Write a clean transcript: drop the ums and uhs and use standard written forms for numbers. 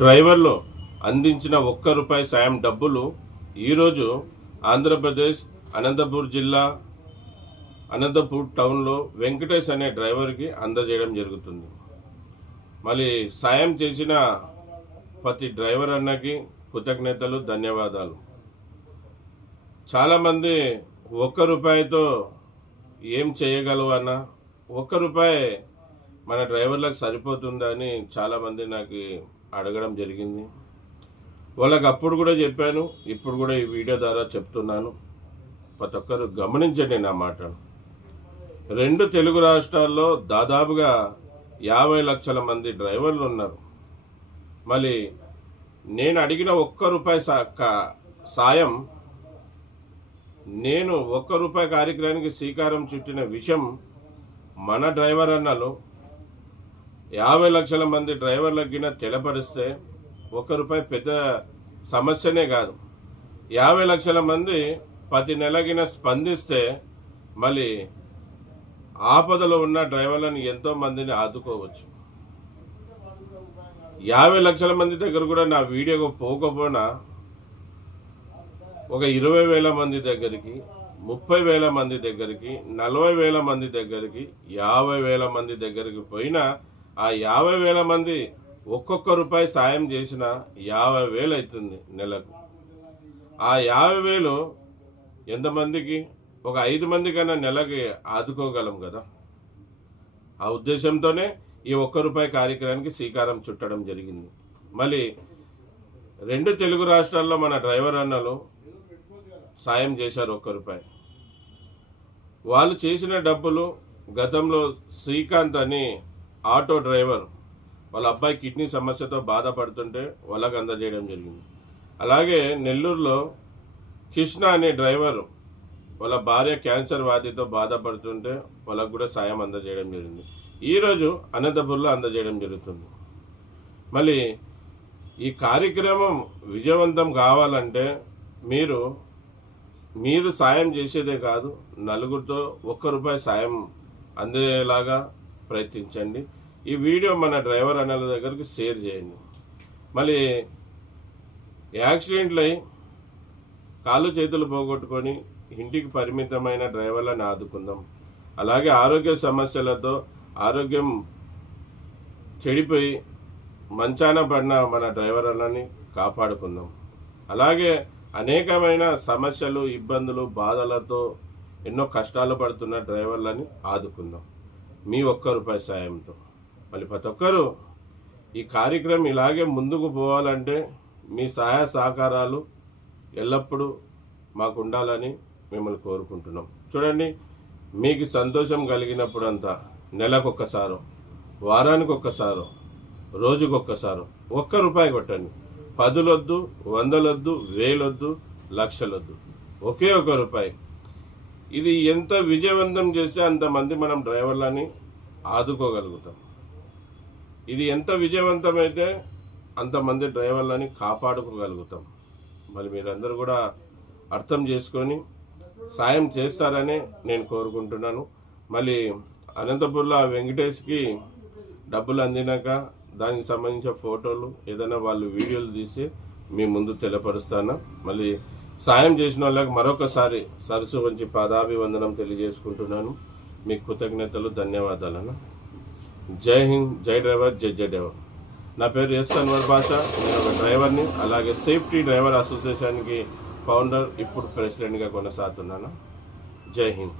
డ్రైవర్లు అందించిన ₹1 సాయం డబ్బులు ఈరోజు ఆంధ్రప్రదేశ్ అనంతపూర్ జిల్లా అనంతపూర్ టౌన్లో వెంకటేష్ అనే డ్రైవర్కి అందజేయడం జరుగుతుంది. మళ్ళీ సాయం చేసిన ప్రతి డ్రైవర్ అన్నకి కృతజ్ఞతలు, ధన్యవాదాలు. చాలామంది ₹1తో ఏం చేయగలవు అన్న, ₹1 మన డ్రైవర్లకు సరిపోతుందని చాలామంది నాకు అడగడం జరిగింది. వాళ్ళకి అప్పుడు కూడా చెప్పాను, ఇప్పుడు కూడా ఈ వీడియో ద్వారా చెప్తున్నాను. ప్రతి ఒక్కరు గమనించండి నా మాటను. 2 తెలుగు రాష్ట్రాల్లో దాదాపుగా 50 లక్షల మంది డ్రైవర్లు ఉన్నారు. మళ్ళీ నేను అడిగిన ₹1 సాయం, నేను ₹1 కార్యక్రమానికి శ్రీకారం చుట్టిన విషయం మన డ్రైవర్ అన్నలు 50 లక్షల మంది డ్రైవర్లకి తెలపరిస్తే ₹1 పెద్ద సమస్యనే కాదు. 50 లక్షల మంది ప్రతి నెలగిన స్పందిస్తే మళ్ళీ ఆపదలో ఉన్న డ్రైవర్లను ఎంతో మందిని ఆదుకోవచ్చు. 50 లక్షల మంది దగ్గర కూడా నా వీడియోకు పోకపోయినా ఒక 20,000 మంది దగ్గరికి, 30,000 మంది దగ్గరికి, 40,000 మంది దగ్గరికి, 50,000 మంది దగ్గరికి పోయినా ఆ 50,000 మంది ₹1 సాయం చేసిన 50,000 అవుతుంది నెలకు. ఆ 50,000 ఎంతమందికి? ఒక 5 మంది కన్నా నెలకి ఆదుకోగలం కదా. ఆ ఉద్దేశంతోనే ఈ ₹1 కార్యక్రమానికి శ్రీకారం చుట్టడం జరిగింది. మళ్ళీ 2 తెలుగు రాష్ట్రాల్లో మన డ్రైవర్ అన్నలు సాయం చేశారు ₹1. వాళ్ళు చేసిన డబ్బులు గతంలో శ్రీకాంత్ అని ఆటో డ్రైవర్, వాళ్ళ అబ్బాయి కిడ్నీ సమస్యతో బాధపడుతుంటే వాళ్ళకి అందజేయడం జరిగింది. అలాగే నెల్లూరులో కృష్ణ అనే డ్రైవర్, వాళ్ళ భార్య క్యాన్సర్ వ్యాధితో బాధపడుతుంటే వాళ్ళకు కూడా సాయం అందజేయడం జరిగింది. ఈరోజు అనంతపూర్లో అందజేయడం జరుగుతుంది. మళ్ళీ ఈ కార్యక్రమం విజయవంతం కావాలంటే మీరు సాయం చేసేదే కాదు, నలుగురితో ₹1 సాయం అందేలాగా ప్రయత్నించండి. ఈ వీడియో మన డ్రైవర్ అన్నల దగ్గరికి షేర్ చేయండి. మళ్ళీ యాక్సిడెంట్లు అయి కాళ్ళు చేతులు పోగొట్టుకొని ఇంటికి పరిమితమైన డ్రైవర్లను ఆదుకుందాం. అలాగే ఆరోగ్య సమస్యలతో ఆరోగ్యం చెడిపోయి మంచాన పడిన మన డ్రైవర్లని కాపాడుకుందాం. అలాగే అనేకమైన సమస్యలు, ఇబ్బందులు, బాధలతో ఎన్నో కష్టాలు పడుతున్న డ్రైవర్లని ఆదుకుందాం మీ ₹1 సాయంతో. మళ్ళీ ప్రతి ఒక్కరూ ఈ కార్యక్రమం ఇలాగే ముందుకు పోవాలంటే మీ సహాయ సహకారాలు ఎల్లప్పుడూ మాకు ఉండాలని మిమ్మల్ని కోరుకుంటున్నాం. చూడండి, మీకు సంతోషం కలిగినప్పుడంతా నెలకొకసారో, వారానికి ఒక్కసారో, రోజుకొక్కసారో ₹1 కొట్టండి. 10 100 1000 లక్షలొద్దు, ఒకే ₹1. ఇది ఎంత విజయవంతం చేస్తే అంతమంది మనం డ్రైవర్లని ఆదుకోగలుగుతాం. ఇది ఎంత విజయవంతమైతే అంతమంది డ్రైవర్లని కాపాడుకోగలుగుతాం. మరి మీరందరూ కూడా అర్థం చేసుకొని సాయం చేస్తారని నేను కోరుకుంటున్నాను. మళ్ళీ అనంతపూర్లో వెంకటేష్కి డబ్బులు అందినాక దానికి సంబంధించిన ఫోటోలు ఏదైనా వాళ్ళు వీడియోలు తీసి మీ ముందు తెలపరుస్తాను. మళ్ళీ సాయం చేసిన వాళ్ళకి మరొకసారి సరస్సు వంచి పాదాభివందనం తెలియజేసుకుంటున్నాను. మీకు కృతజ్ఞతలు, ధన్యవాదాలను. జై హింద్, జై డ్రైవర్, జై డ్రైవర్. నా పేరు ఎస్ అన్వర్ బాషా. నేను ఒక డ్రైవర్ని, అలాగే సేఫ్టీ డ్రైవర్ అసోసియేషన్కి ఫౌండర్, ఇప్పుడు ప్రెసిడెంట్గా కొనసాగుతున్నాను. జై హింద్.